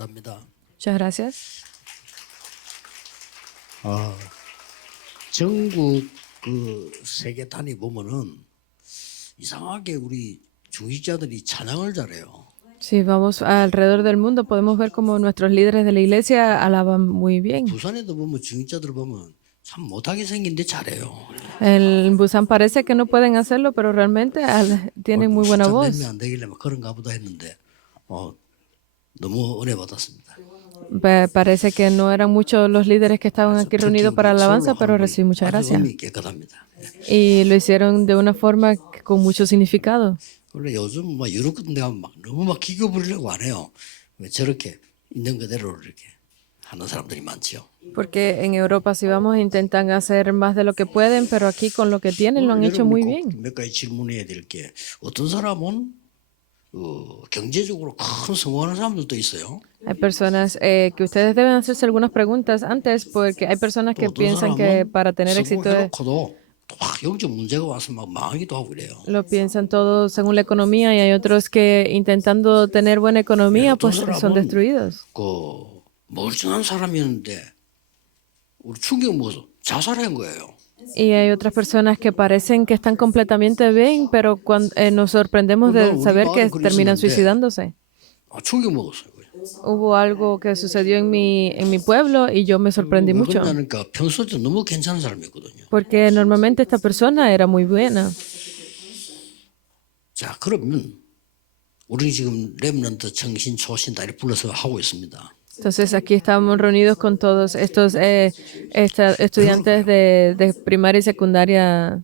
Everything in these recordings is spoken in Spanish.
감사합니다. Muchas gracias. 아, 전국 그 세계 단위 보면은 이상하게 우리 중직자들이 찬양을 잘해요. Si vamos alrededor del mundo, podemos ver cómo nuestros líderes de la iglesia alaban muy bien. 부산에도 보면 중직자들 보면 참 못하게 생긴데 잘해요. En Busan parece que no pueden hacerlo, pero realmente tienen muy buena 숫자 voz. 몇명 안 되길래 막 그런가 보다 했는데 너무 은혜 받았습니다. Parece que no eran muchos los líderes que estaban aquí reunidos para la alabanza, pero recibí muchas 아주 gracias. 의미 깨끗합니다. Y lo hicieron de una forma con mucho significado. 원래 요즘 뭐 유럽 같은 데 가면 막 너무 막 기교 부리려고 안 해요. 왜 저렇게 있는 그대로 이렇게 하는 사람들이 많지요. Porque en Europa si vamos intentan hacer más de lo que pueden, pero aquí con lo que tienen lo han hecho muy bien. 몇 가지 질문해야 될 게 어떤 사람은 경제적으로 큰 성공하는 사람들도 있어요. Hay personas que ustedes deben hacerse algunas preguntas antes, porque hay personas que 어떤 piensan que para tener éxito 성공해놓고도 막 영적 문제가 와서 막 망하기도 하고 그래요. lo piensan todo según la economía y hay otros que intentando tener buena economía pues son destruidos. 그 멀쩡한 사람이었는데 우리 충격 먹어서 자살한 거예요. Y hay otras personas que parecen que están completamente bien, pero cuando, nos sorprendemos de saber que terminan suicidándose. 충격 먹었어요. Hubo algo que sucedió en mi pueblo y yo me sorprendí mucho. 그러니까 평소에 너무 괜찮은 사람이었거든요. Porque normalmente esta persona era muy buena. 자, 그러면 우리 지금 렘넌트 청신 초신 다 이렇게 불러서 하고 있습니다. Entonces aquí estamos reunidos con todos estos estudiantes de primaria y secundaria.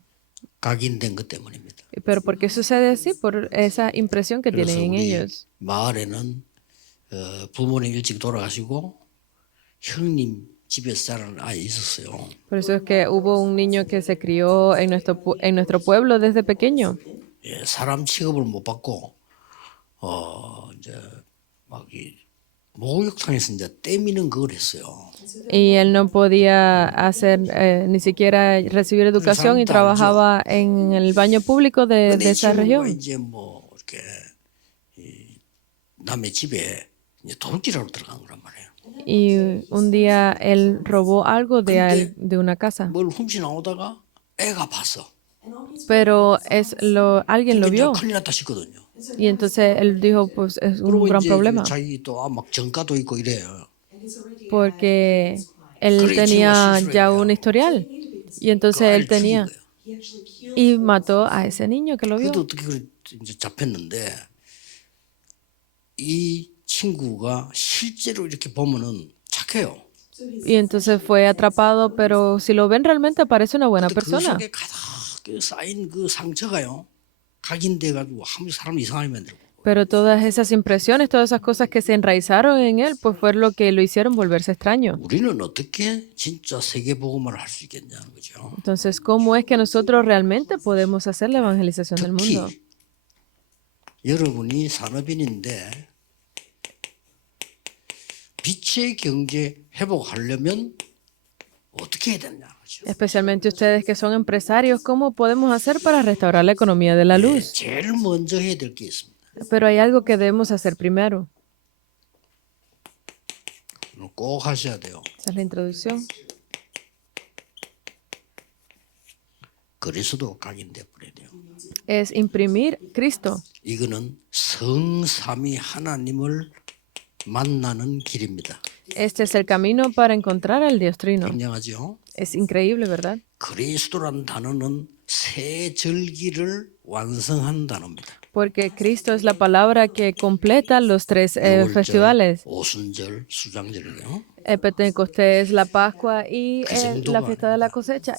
각인된 것 때문입니다. Pero ¿por qué sucede así? Por esa impresión que 그래서 tienen en 우리 ellos. 마을에는 부모님 일찍 돌아가시고 형님 집에서 자란 아이 있었어요. Por eso es que hubo un niño que se crió en nuestro pueblo desde pequeño. 예, 사람 취급을 못 받고 이제 막 이 목욕탕에서 이제 떼미는 그걸 했어요. Y él no podía hacer ni siquiera recibir educación y trabajaba en el baño público de esa región. 이제 뭐 이렇게 남의 집에 이제 도둑질하러 들어간 거란 말이에요. Y un día él robó algo de una casa. 뭘 훔치 나오다가 애가 봤어. Pero alguien lo 이제 vio. 큰일 났다 싶거든요. Y entonces él dijo, pues es un 그리고 gran 이제 problema. 자기 또 막 전과도 있고 이래요. Porque él tenía ya un historial. Y entonces él tenía. Y mató a ese niño que lo vio. 그래도 어떻게 그래 이제 잡혔는데 이 친구가 실제로 이렇게 보면은 착해요. Y entonces fue atrapado, pero si lo ven realmente parece una buena 근데 그 persona. 속에 가득 쌓인 그 상처가요. 각인돼 가지고 한 사람 이상하게 만들고. Pero todas esas impresiones, todas esas cosas que se enraizaron en él, pues fue lo que lo hicieron volverse extraño. 우리는 어떻게 진짜 세계 복음을 할 수 있겠냐는 거죠. Entonces, ¿cómo es que nosotros realmente podemos hacer la evangelización del mundo? 특히 여러분이 산업인인데 빛의 경제 회복하려면 어떻게 해야 되냐 거죠. Especialmente ustedes que son empresarios, ¿cómo podemos hacer para restaurar la economía de la luz? 제일 먼저 해야 될 게 있습니다. Pero hay algo que debemos hacer primero. 꼭 하셔야 돼요. Esa es la introducción. 그리스도 각인돼 버려야 돼요. Es imprimir Cristo. 이거는 성삼위 하나님을 만나는 길입니다. Este es el camino para encontrar al Dios Trino. 굉장하죠. Es increíble, ¿verdad? 그리스도란 단어는 세 절기를 완성한 단어입니다. Porque Cristo es la palabra que completa los tres festivales. 오순절, 수장절이에요. El Pentecostés, la Pascua y la fiesta de la cosecha.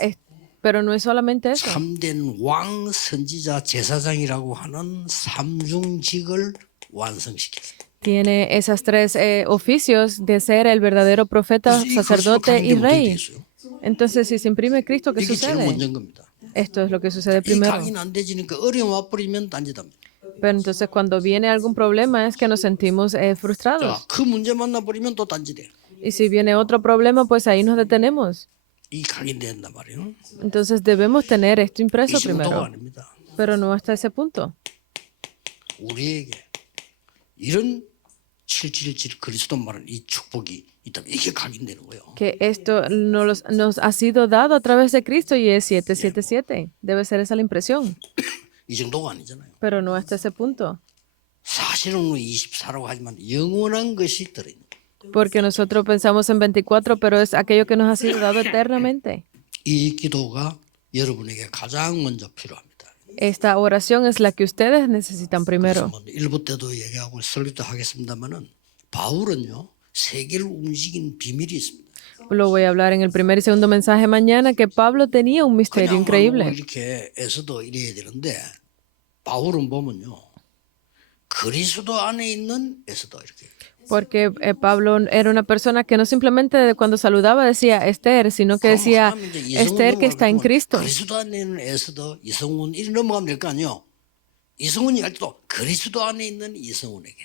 Pero no es solamente eso. 참된 왕, 선지자, 제사장이라고 하는 삼중직을 완성시켰어요. Tiene esas tres oficios de ser el verdadero profeta, sacerdote y rey. Entonces, si se imprime Cristo, ¿qué 이게 제일 sucede? 먼저인 겁니다. Esto es lo que sucede 이 primero. 각인 안 되지니까 어려움 와버리면 딴짓합니다. Pero entonces cuando viene algún problema es que nos sentimos frustrados. 자, 그 문제 만나버리면 또 딴짓해. Y si viene otro problema, pues ahí nos detenemos. 이 각인된단 말이에요. Entonces debemos tener esto 이 impreso 정도가 primero. 아닙니다. Pero no hasta ese punto. 우리에게 이런 777 그리스도 말은 이 축복이 있다면 이게 각인되는 거예요. Que esto nos ha sido dado a través de Cristo y es 777. Debe ser esa la impresión, 이 정도가 아니잖아요. pero no hasta ese punto. 사실은 24라고 하지만 영원한 것이 들어있는 거예요. Porque nosotros pensamos en 24, pero es aquello que nos ha sido dado eternamente. 이 기도가 여러분에게 가장 먼저 필요합니다. Esta oración es la que ustedes necesitan primero. 그래서 일부 때도 얘기하고 설교도 하겠습니다만은 바울은요 세계를 움직인 비밀이 있습니다. Lo voy a hablar en el primer y segundo mensaje mañana, que Pablo tenía un misterio 그냥 increíble. 이렇게 에서도 이래야 되는데 바울은 보면요 그리스도 안에 있는 에서도 이렇게 Porque Pablo era una persona que no simplemente cuando saludaba decía Esther, sino que decía Esther que está en Cristo. 그리스도 안에 있는 에서도 이성훈 이리 넘어가면 될 거 아니에요. 이성훈이 할 때도 그리스도 안에 있는 이성훈에게.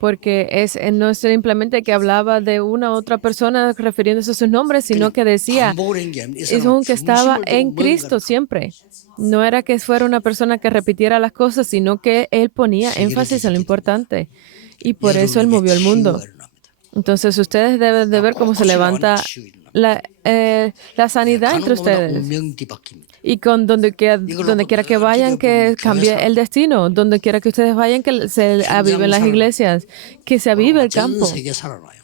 Porque no es simplemente que hablaba de una u otra persona refiriéndose a sus nombres, sino que decía es un que estaba en Cristo siempre. No era que fuera una persona que repitiera las cosas, sino que él ponía énfasis en lo importante. Y por eso él movió el mundo. Entonces ustedes deben de ver cómo se levanta la sanidad entre ustedes. Y con donde quiera que vayan, que cambie el destino. Donde quiera que ustedes vayan, que se aviven las iglesias, que se avive el campo.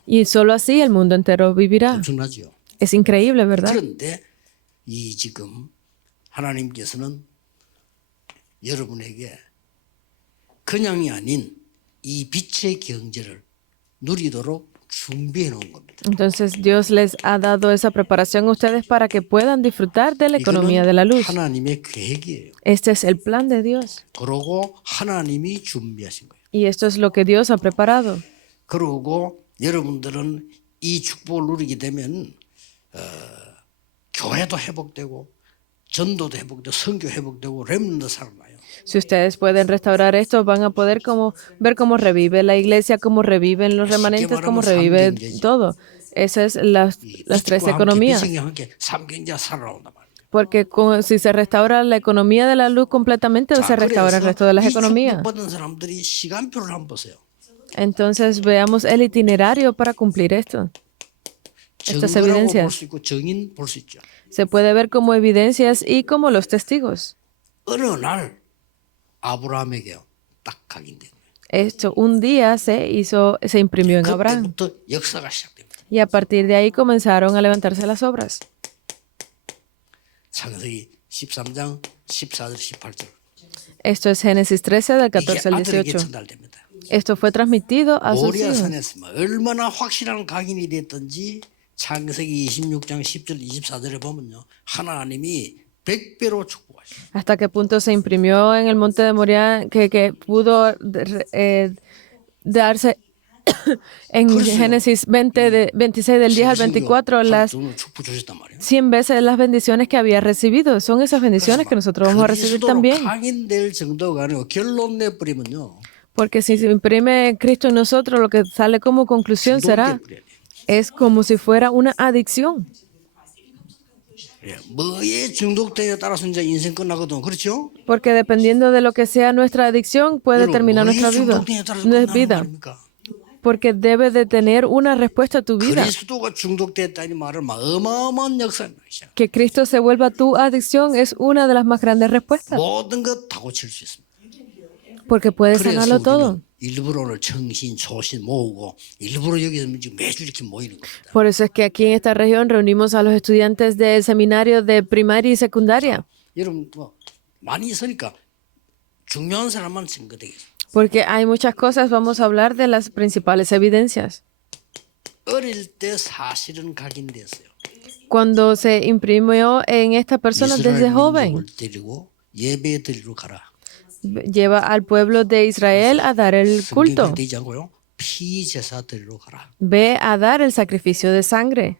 Y solo así el mundo entero vivirá. Es increíble, ¿verdad? 그런데 이 지금 하나님께서는 여러분에게 그냥이 아닌 이 빛의 경제를 누리도록 준비해 놓은 겁니다. Entonces Dios les ha dado esa preparación a ustedes para que puedan disfrutar de la economía de la luz. 하나님의 계획이에요. Este es el plan de Dios. 그러고 하나님이 준비하신 거예요. Y esto es lo que Dios ha preparado. 그러고 여러분들은 이 축복을 누리게 되면 교회도 회복되고 전도도 회복되고 선교 회복되고 렘넌트 살아나요. Si ustedes pueden restaurar esto, van a poder ver cómo revive la iglesia, cómo reviven los remanentes, cómo revive todo. Esas es las tres economías. Porque si se restaura la economía de la luz completamente, se restaura el resto de las economías. Entonces veamos el itinerario para cumplir esto. Estas evidencias. Se puede ver como evidencias y como los testigos. 어느 날 아브라함에게 딱 각인된 거예요. Esto un día se imprimió en Abraham. 그때부터 역사가 시작됩니다. Y a partir de ahí comenzaron a levantarse las obras. 창세기 13장 14절 18절. Esto es Génesis 13 del 이게 14 al 아들에게 18. 전달됩니다. Esto fue transmitido a sus hijos. 모리아산에서 얼마나 확실한 각인이 됐든지 창세기 26장 10절 24절에 보면요. 하나님이 100배로 축복하시고 Hasta qué punto se imprimió en el monte de Moriah que pudo darse en Génesis 26 del 10 al 24 las 100 veces las bendiciones que había recibido. Son esas bendiciones que nosotros vamos a recibir también. 각인될 정도가 아니고 결론 내버리면요. Porque si se imprime Cristo en nosotros, lo que sale como conclusión es como si fuera una adicción. 뭐에 중독되냐에 따라서 이제 인생 끝나거든. 그렇죠? Porque dependiendo de lo que sea nuestra adicción, puede terminar nuestra vida. Porque debe de tener una respuesta a tu vida. 그리스도가 중독됐다는 말은 어마어마한 역사입니다. Que Cristo se vuelva tu adicción es una de las más grandes respuestas. 모든 것 다 고칠 수 있습니다. Porque puede sanarlo todo. 일부러 오늘 정신, 조신 모으고 일부러 여기서 매주 이렇게 모이는 겁니다. Por eso es que aquí en esta región reunimos a los estudiantes del seminario de primaria y secundaria. 여러분 많이 있으니까 중요한 사람만 증거되겠습니다. Porque hay muchas cosas, vamos a hablar de las principales evidencias. 어릴 때 사실은 각인됐어요. Cuando se imprimió en esta persona desde joven, 데리고 예배 드리러 가라. lleva al pueblo de Israel a dar el culto. 되지 않고요. 피 제사 드리러 가라. Ve a dar el sacrificio de sangre.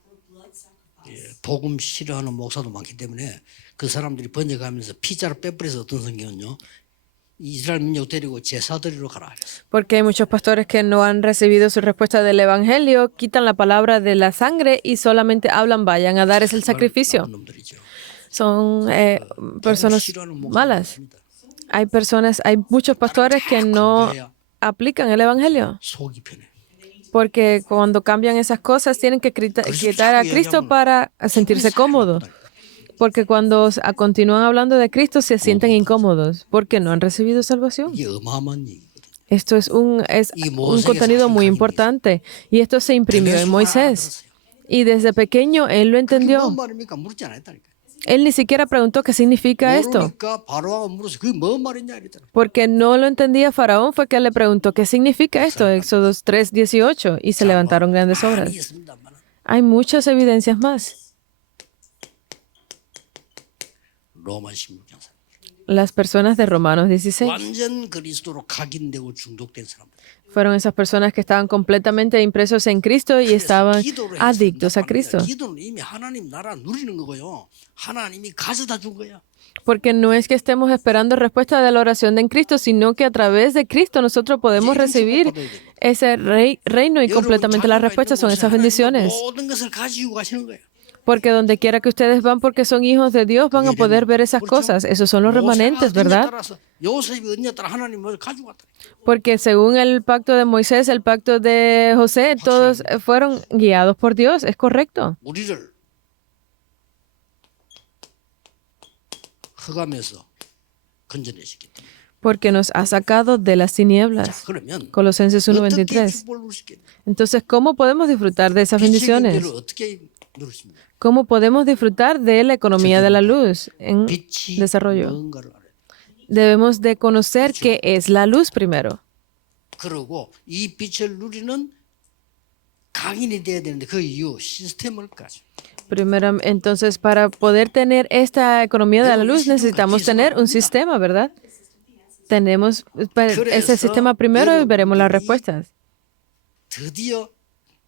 복음 싫어하는 목사도 많기 때문에 그 사람들이 번역하면서 피자를 빼버려서 어떤 성경은요. 이스라엘 민족 데리고 제사 드리러 가라. Porque hay muchos pastores que no han recibido su respuesta del evangelio, quitan la palabra de la sangre y solamente hablan, vayan a dar el sacrificio. Son personas malas. Hay muchos pastores que no aplican el evangelio. Porque cuando cambian esas cosas tienen que quitar a Cristo para sentirse cómodos. Porque cuando continúan hablando de Cristo se sienten incómodos porque no han recibido salvación. 이게 어마어마한 얘기거든. Esto es un contenido muy importante y esto se imprimió en Moisés. Y desde pequeño él lo 그게 entendió. 뭔 말입니까? 묻지 않았다니까. Él ni siquiera preguntó qué significa esto. 모르니까 바로가 물어서 그게 뭔 말이냐 이랬더니 Porque no lo entendía Faraón, fue que le preguntó qué significa esto, Éxodo 3:18, y se levantaron grandes obras. 많이 있습니다만 Hay muchas evidencias más. 로마 16장 Las personas de Romanos 16 완전 그리스도로 각인되고 중독된 사람들. fueron esas personas que estaban completamente impresos en Cristo y estaban 기도를 adictos a 했습니다만 Cristo. 기도는 이미 하나님 나라 누리는 거고요. 하나님이 가져다 준 거야. Porque no es que estemos esperando respuesta de la oración en Cristo, sino que a través de Cristo nosotros podemos recibir ese reino y completamente las respuestas son esas bendiciones. 모든 것을 가지고 가시는 거예요. Porque donde quiera que ustedes van, porque son hijos de Dios, van a poder ver esas cosas. Esos son los remanentes, ¿verdad? 요셉이 언니에 따라 하나님 뭘 가지고 왔다. Porque según el pacto de Moisés, el pacto de José, todos fueron guiados por Dios. ¿Es correcto? 우리를 흑암에서 건져내시기 때문에. Porque nos ha sacado de las tinieblas. 그러면 Colosenses 어떻게 1:23. 축복을 누릴 수 있겠냐? Entonces, ¿cómo podemos disfrutar de esas 빛의 bendiciones? 경제를 어떻게 누르십니까? ¿Cómo podemos disfrutar de la economía de la luz en 빛이 desarrollo? 뭔가를 알아야 돼. Debemos de conocer qué es la luz primero. 그리고 이 빛을 누리는 강인이 돼야 되는데 그 이유 시스템을 가지고. Primero, entonces, para poder tener esta economía de la luz, necesitamos tener un sistema, ¿verdad? Tenemos ese sistema primero y veremos las respuestas. 드디어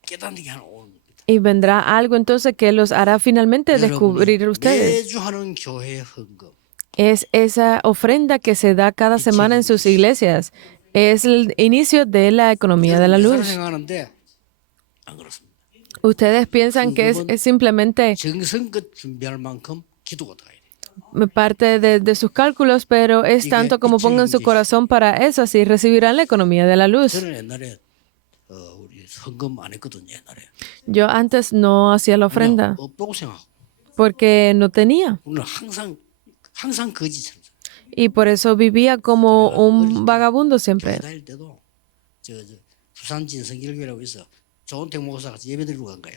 깨닫는 게 하나 오는 겁니다. Y vendrá algo entonces que los hará finalmente descubrir 여러분이 ustedes. 매주 하는 교회 헌금. Es esa ofrenda que se da cada semana en sus iglesias. Es el inicio de la economía de la 여러분 luz. 생각하는데 안 그렇습니다. Ustedes piensan que es simplemente 정성껏 준비할 만큼 기도가 들어가야 돼요. parte de sus cálculos, pero es tanto como pongan su corazón para eso, así recibirán la economía de la luz. 저는 옛날에 우리 헌금 안 했거든요. 옛날에. Yo antes no hacía la ofrenda 없다고 생각하고 porque no tenía. 오늘 항상 거지처럼 살아요. Y por eso vivía como un vagabundo siempre. 교회 다닐 때도 저 부산 진성길교회라고 있어. 조은택 목사가 예배드리러 간 거야.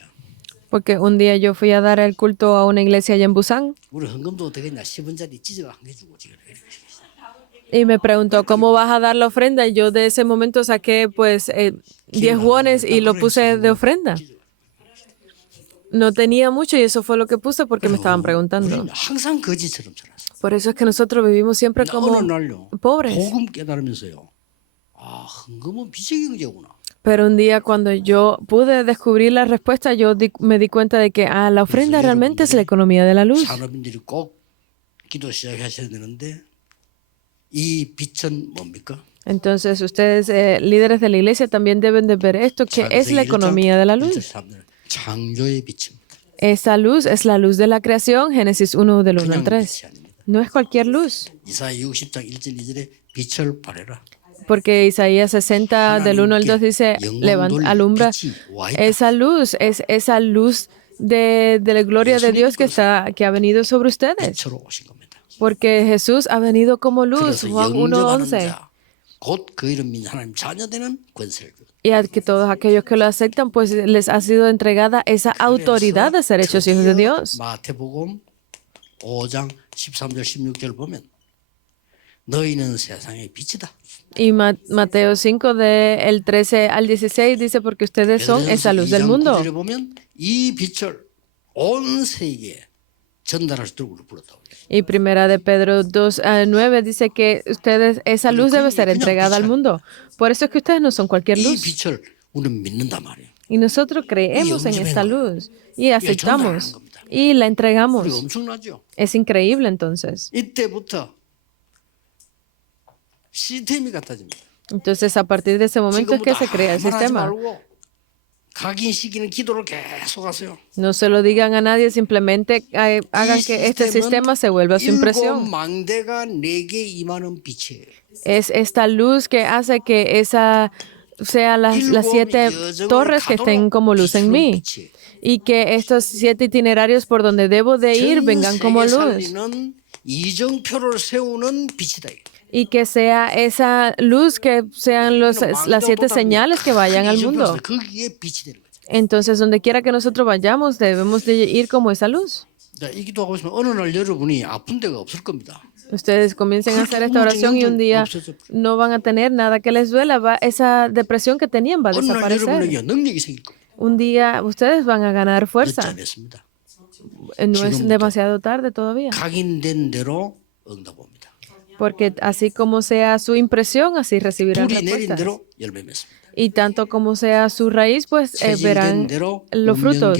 Porque un día yo fui a dar el culto a una iglesia allá en Busan 우리 헌금도 되겠냐? 10원짜리 찢어가 한 개 주고 지금. y me preguntó, ¿cómo vas a dar la ofrenda? Y yo de ese momento saqué pues 10 wones y lo puse de ofrenda. No tenía mucho y eso fue lo que puse porque me estaban preguntando. 우리는 항상 거지처럼 살았어. Por eso es que nosotros vivimos siempre 어느 como 날요. pobres. 복음 깨달으면서요. 아, 헌금은 빛의 경제구나. Pero un día cuando yo pude descubrir la respuesta, yo me di cuenta de que la ofrenda realmente es la economía de la luz. 산업인들이 꼭 기도 시작하셔야 되는데 이 빛은 뭡니까? Entonces ustedes, líderes de la iglesia, también deben de ver esto, que es la economía de la luz. 창조의 빛입니다. Esa luz es la luz de la creación, Génesis 1 del 1 al 그냥 3. 빛이 아닙니다. No es cualquier luz, 이사야 60장 1절 2절에 빛을 발해라. porque Isaías 60 del 1 al 2 dice, alumbra esa luz, es esa luz de la gloria de Dios que ha venido sobre ustedes. 빛으로 오신 겁니다. Porque Jesús ha venido como luz, 그래서 Juan 영접하는 1:11. 자, 곧 그 이름 믿는 하나님 자녀되는 권세를 줍니다. Y a que todos aquellos que lo aceptan, pues les ha sido entregada esa autoridad de ser hechos hijos de Dios. 마태복음 5장 13절 16절 보면 너희는 세상의 빛이다. Y Mateo 5 del 13 al 16 dice, porque ustedes son esa luz del mundo. 2장 9절에 보면 이 빛을 온 세계에 전달할 수 있도록 불렀다고. Y primera de Pedro 2:9 dice que ustedes, esa luz debe ser entregada al mundo. Por eso es que ustedes no son cualquier 이 luz. 빛을 우리는 믿는단 말이에요. Y nosotros creemos en esta luz y aceptamos y la 우리 entregamos. 엄청나죠? Es increíble entonces. 이때부터 시스템이 갖다집니다. Entonces a partir de ese momento es que se crea el 말하지 sistema. 말고 각인시키는 기도를 계속 하세요. No se lo digan a nadie, simplemente hagan que este sistema se vuelva su impresión. 망대가 내게 임하는 빛이에요. Es esta luz que hace que esa sean las 7 torres que estén como luz en mí. Y que estos 7 itinerarios por donde debo de ir vengan como luz. Y que sea esa luz que sean las 7 señales que vayan al mundo. Entonces, donde quiera que nosotros vayamos, debemos de ir como esa luz. Ustedes comiencen a hacer esta oración y un día no van a tener nada que les duela. Esa depresión que tenían va a desaparecer. Un día ustedes van a ganar fuerza. No es demasiado tarde todavía. Porque así como sea su impresión, así recibirán respuestas. Y tanto como sea su raíz, pues verán los frutos.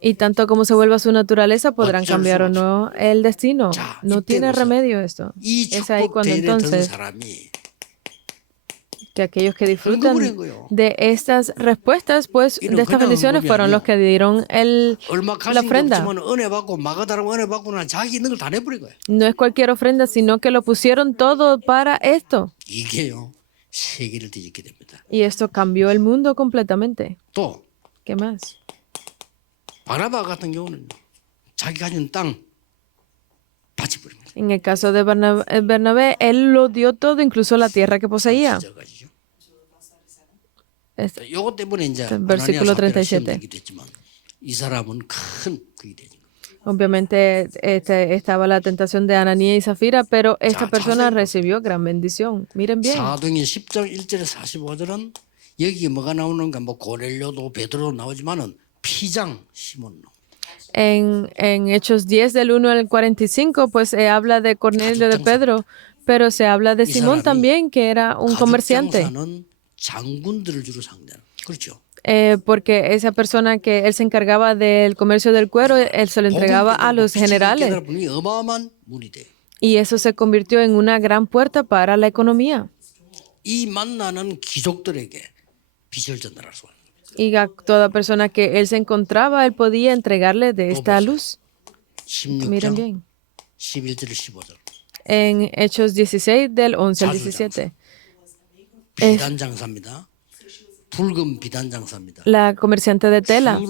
Y tanto como se vuelva su naturaleza, podrán cambiar o no el destino. No tiene remedio esto. Es ahí cuando entonces que aquellos que disfrutan de estas respuestas, pues de estas bendiciones fueron los que dieron la ofrenda. No es cualquier ofrenda, sino que lo pusieron todo para esto. Y esto cambió el mundo completamente. ¿Qué más? En el caso de Bernabé, él lo dio todo, incluso la tierra que poseía. Versículo 37. Obviamente estaba la tentación de Ananías y Zafira, pero esta persona recibió gran bendición. Miren bien. 사도행전 10장 1절에 45절은 여기 뭐가 나오는가 뭐 고넬료도 베드로도 나오지만은 피장 시몬. En Hechos 10 del 1 al 45, pues habla de Cornelio de Pedro, pero se habla de Simón también, que era un comerciante. Porque esa persona que él se encargaba del comercio del cuero, él se lo entregaba a los generales. Y eso se convirtió en una gran puerta para la economía. Y a toda persona que él se encontraba, él podía entregarle de esta luz. Miren bien. En Hechos 16, del 11 al 17. La comerciante de tela.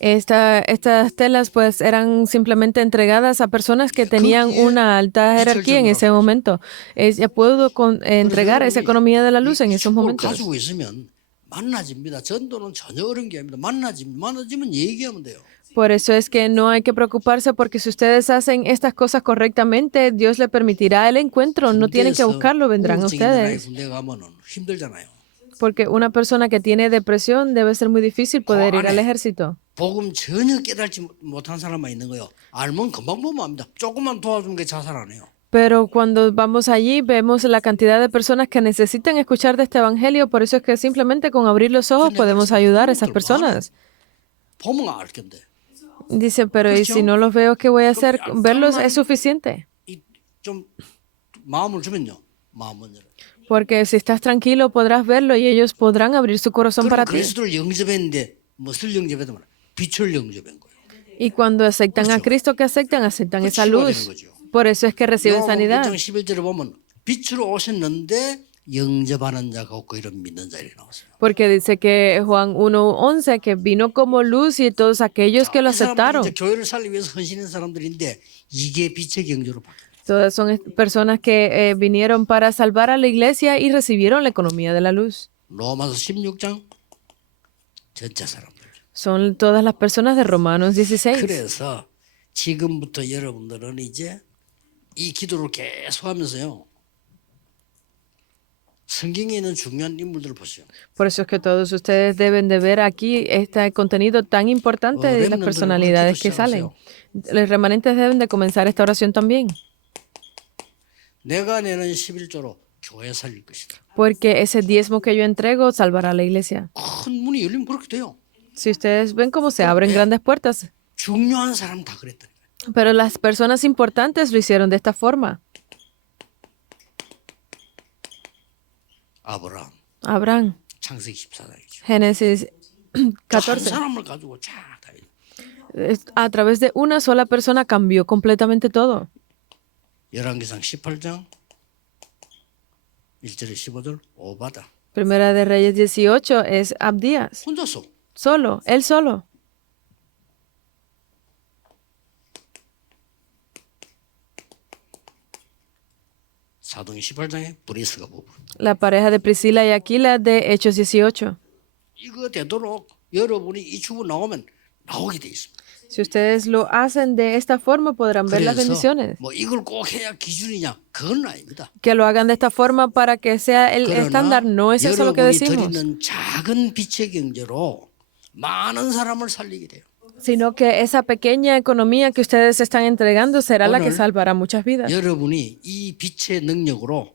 Estas telas pues eran simplemente entregadas a personas que tenían una alta jerarquía en ese momento. Ella pudo entregar esa economía de la luz en esos momentos. Por eso es que no hay que preocuparse, porque si ustedes hacen estas cosas correctamente, Dios le permitirá el encuentro. No tienen que buscarlo, vendrán a ustedes. Porque una persona que tiene depresión debe ser muy difícil poder ir al ejército. Pero cuando vamos allí vemos la cantidad de personas que necesitan escuchar de este evangelio. Por eso es que simplemente con abrir los ojos podemos ayudar a esas personas. Dice, pero ¿y si no los veo, qué voy a hacer? Verlos es suficiente. Porque si estás tranquilo podrás verlo y ellos podrán abrir su corazón para ti. Y cuando aceptan a Cristo, ¿qué aceptan? Aceptan esa luz. Por eso es que reciben sanidad. Porque dice que Juan 1:11 que vino como luz y todos aquellos que lo aceptaron. Todas son personas que vinieron para salvar a la iglesia y recibieron la economía de la luz. Son todas las personas de Romanos 16. 그래서 지금부터 여러분들은 이제 이 기도를 계속하면서요. 성경에 있는 중요한 인물들을 보세요. Por eso es que todos ustedes deben de ver aquí este contenido tan importante de las personalidades que salen. Los remanentes deben de comenzar esta oración también. 내가 내는 11조로 교회 살릴 것이다. Porque ese diezmo que yo entrego salvará a la iglesia. 큰 문이 열리면 그렇게 돼요. Si ustedes ven cómo se abren grandes puertas. 중요한 사람 다 그랬다. Pero las personas importantes lo hicieron de esta forma. Abraham. Génesis 14. A través de una sola persona cambió completamente todo. 열왕기상 18장 1절에 15절 오바다. Primera de Reyes 18 es Abdías. 혼자서. Solo, él solo. 사도행 18장에 브리스가 부부. La pareja de Priscila y Aquila de Hechos 18. 이거 되도록 여러분이 이 주부 나오면 나오게 돼 있습니다. Si ustedes lo hacen de esta forma, podrán ver las 그래서 bendiciones. 뭐 이걸 꼭 해야 기준이냐? 그건 아닙니다. Que lo hagan de esta forma para que sea el 그러나 estándar, no es eso lo que 여러분이 decimos, 드리는 작은 빛의 경제로 많은 사람을 살리게 돼요. sino que esa pequeña economía que ustedes están entregando será la que 오늘 salvará muchas vidas. 여러분이 이 빛의 능력으로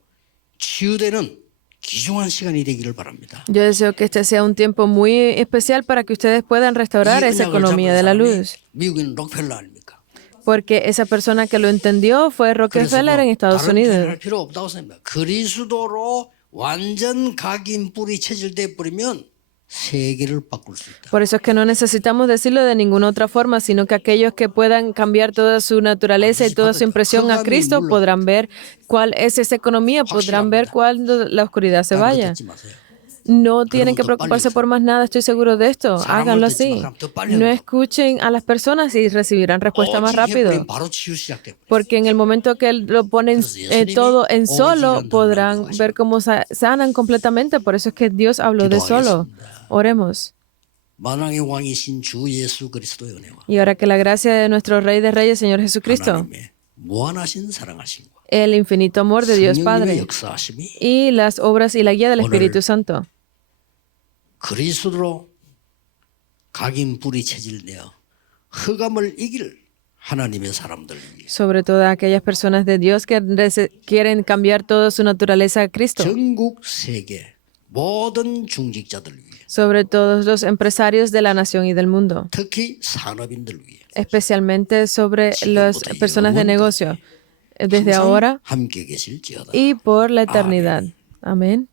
치유되는 귀중한 시간이 되기를 바랍니다. Yo deseo que este sea un tiempo muy especial para que ustedes puedan restaurar 이 esa 언약을 economía 잡은 de la 사람이 luz. 미국인 록펠러 아닙니까? Porque esa persona que lo entendió fue 그래서 Rockefeller en Estados 다른 표현을 Unidos. 할 필요 없다고 생각합니다. 그리스도로 완전 각인 뿌리 체질돼 버리면 세계를 바꿀 수 있다. Por eso es que no necesitamos decirlo de ninguna otra forma, sino que aquellos que puedan cambiar toda su naturaleza y toda su impresión a Cristo podrán ver cuál es esa economía, podrán ver cuándo la oscuridad se vaya. 듣지 마세요. No tienen que preocuparse por más nada, estoy seguro de esto. Háganlo así. No escuchen a las personas y recibirán respuesta más rápido. 해버리면 바로 치유 시작돼. Porque en el momento que lo ponen todo en solo, podrán ver cómo sanan completamente. Por eso es que Dios habló de solo. Oremos. 만왕의 왕이신 주 예수 그리스도의 은혜와 Y ahora que la gracia de nuestro Rey de Reyes, Señor Jesucristo, 하나님의 무한하신 사랑하심과 el infinito amor de Dios 성령님의 Padre 역사하심이 y las obras y la guía del Espíritu Santo, 그리스도로 각인 뿌리 체질되어 흑암을 이길 하나님의 사람들 위해 sobre todas aquellas personas de Dios que quieren cambiar toda su naturaleza a Cristo, 전국 세계 모든 중직자들 위해 sobre todos los empresarios de la nación y del mundo, 특히 산업인들 위해 especialmente sobre las personas de negocio, desde ahora 함께 계실지어다. y por la eternidad. Amén.